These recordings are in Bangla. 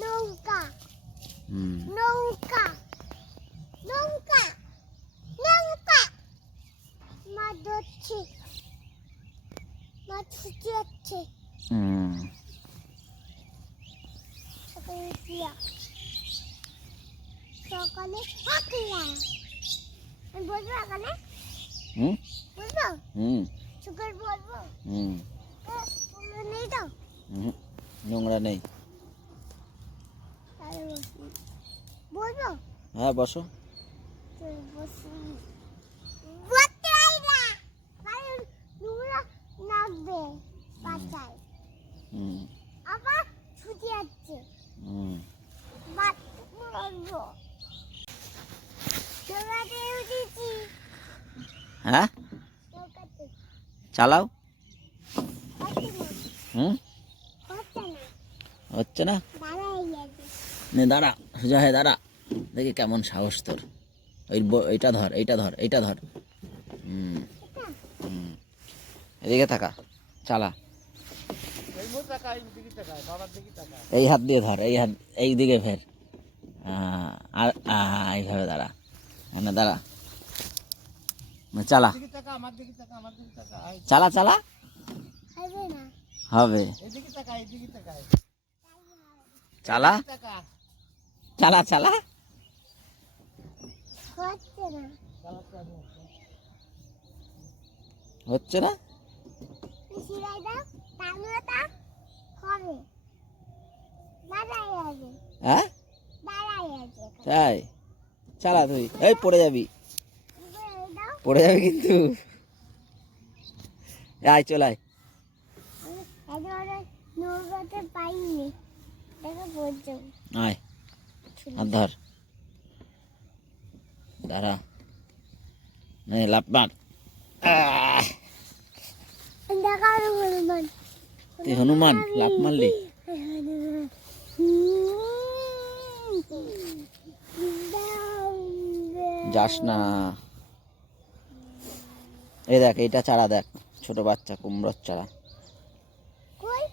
নৌকা হুম নৌকা নৌকা নৌকা মাছ ধরছে মাছ ছুটে যাচ্ছে হুম সকালে দিয়া সকালে একলা আমি বলবো এখানে হুম বলবো হুম সুগার বলবো হুম তোমরা নেই তো হুম নোংরা নেই। তাহলে বসি বলবো হ্যাঁ বসো। বসি বলতে পারি না কারণ নোংরা নামবে পাতায় হুম আবার ছুটে যাচ্ছে হুম মাছ মারবো নৌকাতে উঠেছি হ্যাঁ নৌকাতে চালাও। হচ্ছে না হুম হচ্ছে না হচ্ছে না। দাঁড়াই গেছে নে দাঁড়া, সোজা হয়ে দাঁড়া, দেখি কেমন সাহস তোর। এইটা ধর, এইটা ধর, এইটা ধর। হুম হুম এদিকে তাকা, চালা। এই হাত দিয়ে ধর, এই হাত এই দিকে ফের। আর এইভাবে দাঁড়া, মানে দাঁড়া, চালা চালা চালা। হবে না হবে, চালা চালা চালা। হচ্ছে না হচ্ছে না। সিলাই দাও টানুটা হবে দাঁড়াই আছে হ্যাঁ দাঁড়াই আছে তাই, চালা তুই, এই পড়ে যাবি, দাও পড়ে যাবি কিন্তু। আয় চলাই। একেবারে নৌকাতে পাইনি দেখো বলছো আয় হাত ধর, দাঁড়া, নে লাফ মার। দেখো হনুমান তুই হনুমান, লাফ মারলি। যাস না। এই দেখ, এইটা চারা দেখ, ছোট বাচ্চা কুমড়োর চারা। কই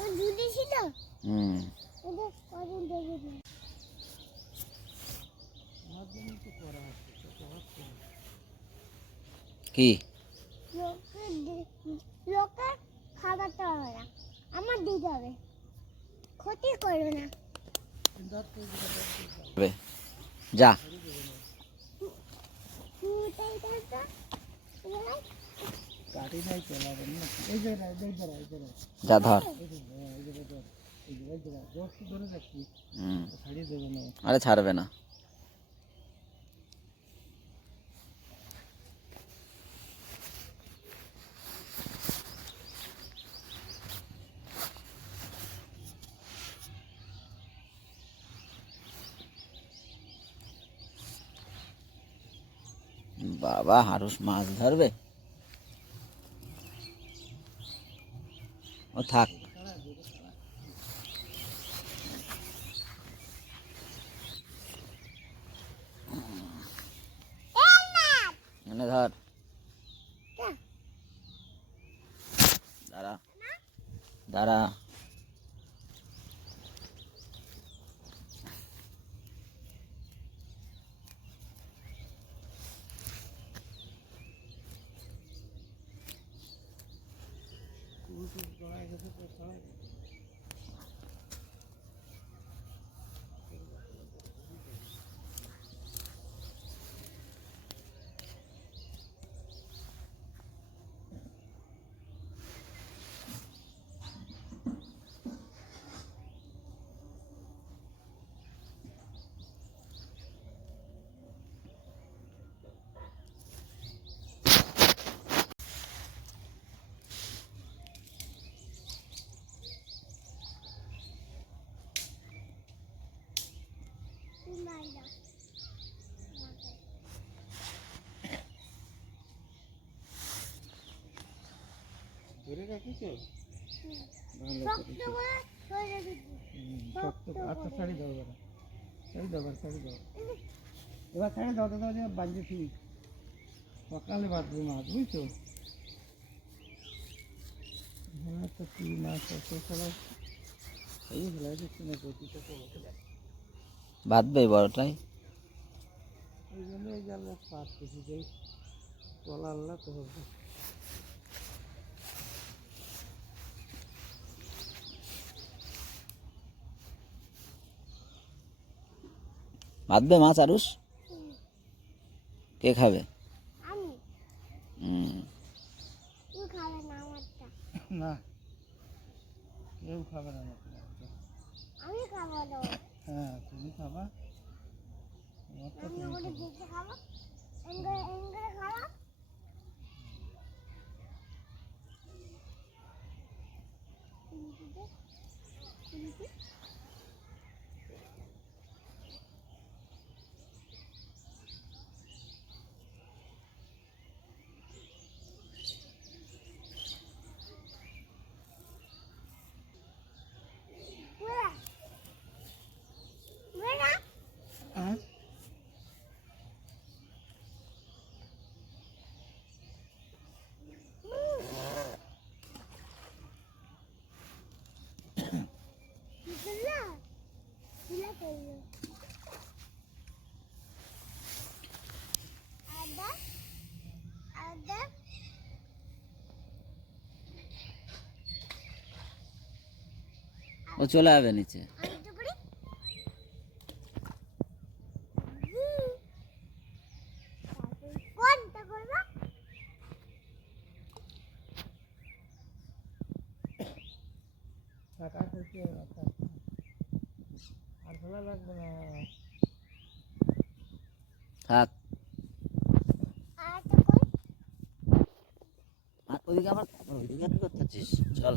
ও দুধি ছিল হুম ওদের কদিন দেখে কি লোকে খাওয়াতে হবে না আমার দিতে হবে ক্ষতি করবে না হবে? যা যা ধর। হুম আরে ছাড়বে না। বাবা হারুস মাছ ধরবে, ও থাক। এনে ধর, দাঁড়া দাঁড়া। ধরে রাখিছো আচ্ছা শাড়ি দাও, এবার শাড়ি দাও, এবার শাড়ি দাও, এবার শাড়ি দাও, দাদা বাজবে ঠিক সকালে বাঁধবে মাছ, বুঝছো। হ্যাঁ তো কি মাছ আছে সবাই এই ফেলাই দিচ্ছি না গতিটা তো বসে যায় বাঁধবে এই বড়টাই। ওই জন্য এই জাল পাচ্ছি যেই তলা আল্লাহ তো হবে বাঁধবে মাছ আরুষ? কে খাবে? আমি হুম। তুই খাবে না আমারটা। না কেউ খাবে না নাকি মাছটা? আমি খাবো না। হ্যাঁ তুমি খাবা তোমারটা আমি তুমি ওটা খাবে দেখে খাবো। এঙ্গে এঙ্গে খাবো। হ্যাঁ ও চলে যাবে নিচে। কোনটা করবো? টাকা থেকে আর ভালো লাগবে না থাক। আরেকটা কই? আর ওইদিকে আবার ওইদিকে কি করতেছিস? চল।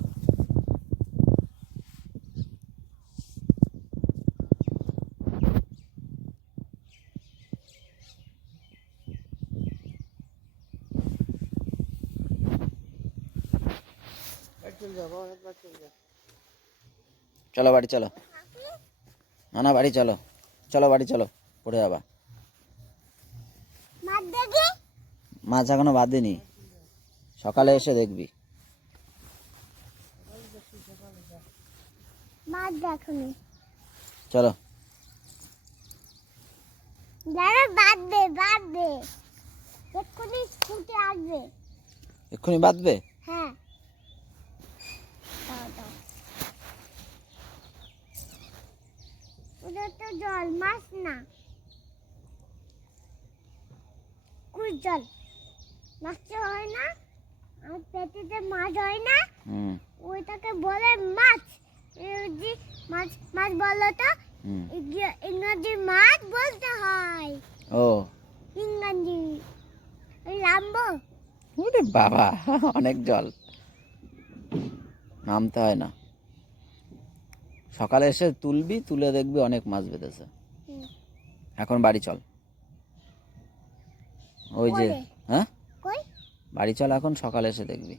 চলে যাবো একবার চলে যাবো চলো বাড়ি চলো। না না বাড়ি চলো, চলো বাড়ি চলো, পড়ে যাবা। মাছ দেখি। মাছ এখনো বাঁধেনি, সকালে এসে দেখবি। মাছ দেখনি। চলো। যারা বাঁধবে বাঁধবে এক্ষুনি ছুটে আসবে। এক্ষুনি বাঁধবে? হ্যাঁ দাও দাও। ওটা তো জল মাছ না, কুই জল। মাছ তো হয় না, আমার পেটেতে মাছ হয় না, হুম ওইটাকে বলে মাছ। ইংরেজি মাছ মাছ বলো তো। হুম। ইংরেজি মাছ বলতে হয়। ও ইংরেজি ওই রামবো। ওরে বাবা, অনেক জল, নামতে হয় না। সকালে এসে তুলবি, তুলে দেখবি অনেক মাছ বেঁধেছে। এখন বাড়ি চল। ওই যে কই? হ্যাঁ কই বাড়ি চল, এখন সকালে এসে দেখবি।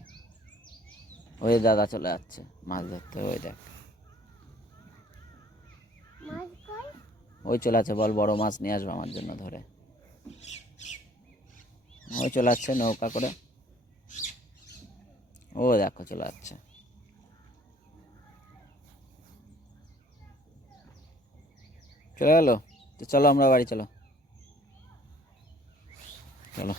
ওই দাদা চলে যাচ্ছে মাছ ধরতে, ওই দেখ মাছ কই? ওই চলে যাচ্ছে, বল বড় মাছ নিয়ে আসবো আমার জন্য ধরে। ওই চলে যাচ্ছে নৌকা করে, ও দেখো চলে যাচ্ছে। চলে গেলো তো, চলো আমরা বাড়ি চলো, চলো।